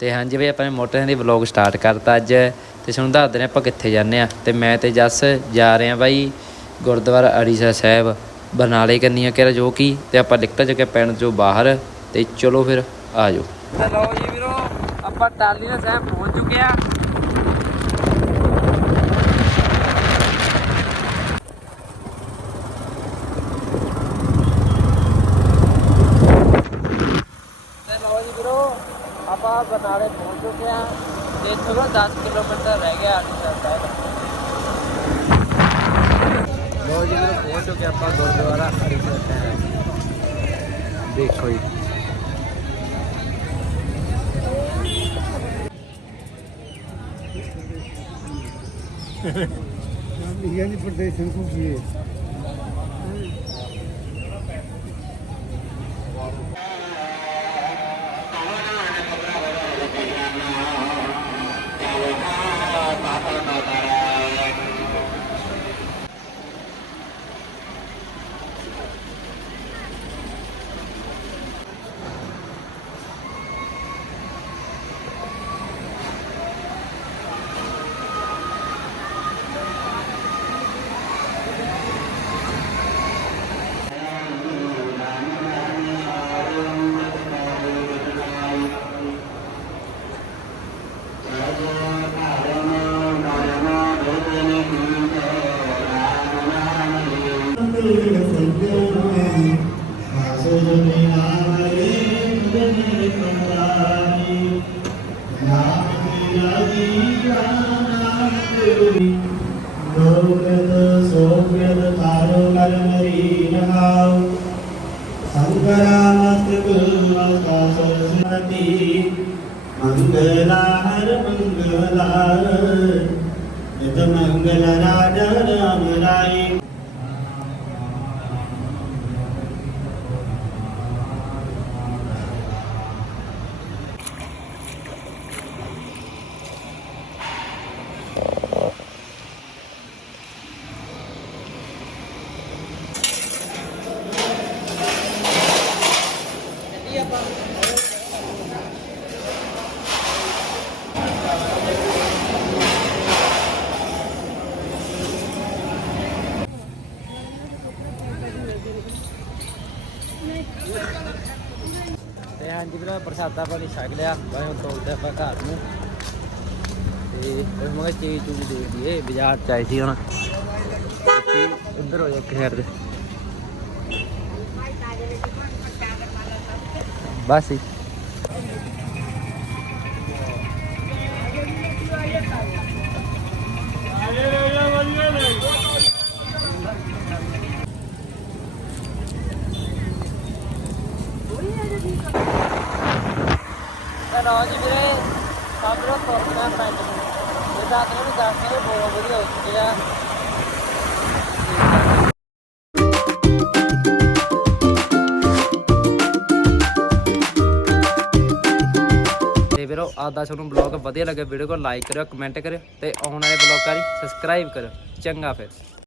ਤੇ ਹਾਂਜੀ ਬਈ ਆਪਾਂ ਨੇ ਮੋਟਰਸਾਈਕਲ ਦੀ ਵਲੌਗ ਸਟਾਰਟ ਕਰਤਾ ਅੱਜ ਤੇ ਤੁਹਾਨੂੰ ਦੱਸਦੇ ਨੇ ਆਪਾਂ ਕਿੱਥੇ ਜਾਂਦੇ ਆ ਤੇ ਮੈਂ ਤੇ ਜੱਸ ਜਾ ਰਹੇ ਆ ਬਾਈ ਗੁਰਦੁਆਰਾ ਅੜੀਸਾ ਸਾਹਿਬ, ਬਰਨਾਲੇ ਕੰਨੀਆਂ ਕਿਹੜਾ ਜੋ ਕੀ ਤੇ ਆਪਾਂ ਨਿਕਲ ਚੁੱਕੇ ਪਿੰਡ ਚੋਂ ਬਾਹਰ ਤੇ ਚਲੋ ਫਿਰ ਆ ਜਾਓ। ਹੈਲੋ ਜੀ ਵੀਰੋ, ਆਪਾਂ ਟਾਲੀਨਾ ਸਾਹਿਬ ਪਹੁੰਚ ਚੁੱਕੇ ਆ ਤੇ ਲਓ ਜੀ ਵੀਰੋ ਆਪਾਂ ਬਰਨਾਲੇ ਪਹੁੰਚ ਚੁੱਕੇ ਆ ਤੇ ਇੱਥੋਂ ਨਾ 10 ਕਿਲੋਮੀਟਰ ਰਹਿ ਗਿਆ ਅੜੀਸਾ ਸਾਹਿਬ ਲਓ ਜੀ ਵੀਰੋ ਪਹੁੰਚ ਚੁੱਕੇ ਆਪਾਂ ਗੁਰਦੁਆਰਾ ਅੜੀਸਾ ਸਾਹਿਬ। ਦੇਖੋ ਜੀ। ਲਿਖਿਆ ਨਹੀਂ ਪ੍ਰਦੇਸ਼ਨ ਕੋ ਕੀ ਹੈ ਲੋਕਤ ਸੋਭਿਅਤ ਤੇ ਹਾਂਜੀ ਵੀਰੋ ਪ੍ਰਸਾਦਾ ਪਾਣੀ ਛਕ ਲਿਆ। ਬਾਈ ਹੁਣ ਤੋਲਦੇ ਆਪਾਂ ਘਰ ਨੂੰ। ਤੇ ਉਹ ਮਗਾ ਚੀਜ਼ ਚੂਜ਼ ਦੇਖ ਲਈਏ, ਬਾਜ਼ਾਰ ਚ ਆਈ ਸੀ ਹੁਣ। ਤੇ ਉੱਧਰ ਹੋ ਜਾ ਇੱਕ ਸਾਈਡ ਬਸ ਹੀ ਲਓ ਜੀ ਵੀਰੇ, ਸਭ ਤੁਰਨਾ ਪੈਂਡ ਨੂੰ ਇਹ ਤਾਂ ਤੁਹਾਨੂੰ ਦੱਸਦੇ ਬਹੁਤ ਵਧੀਆ ਹੋ ਚੁੱਕੇ ਤੇ ਵੀਰੋ ਅੱਜ ਤੁਹਾਨੂੰ ਬਲੌਗ ਵਧੀਆ ਲੱਗਾ ਵੀਡੀਓ ਕੋ ਲਾਈਕ ਕਰਿਓ ਕਮੈਂਟ ਕਰਿਓ ਤੇ ਆਉਣ ਵਾਲੇ ਬਲੌਗਾਂ ਦੀ ਸਬਸਕ੍ਰਾਈਬ ਕਰਿਓ। ਚੰਗਾ ਫਿਰ।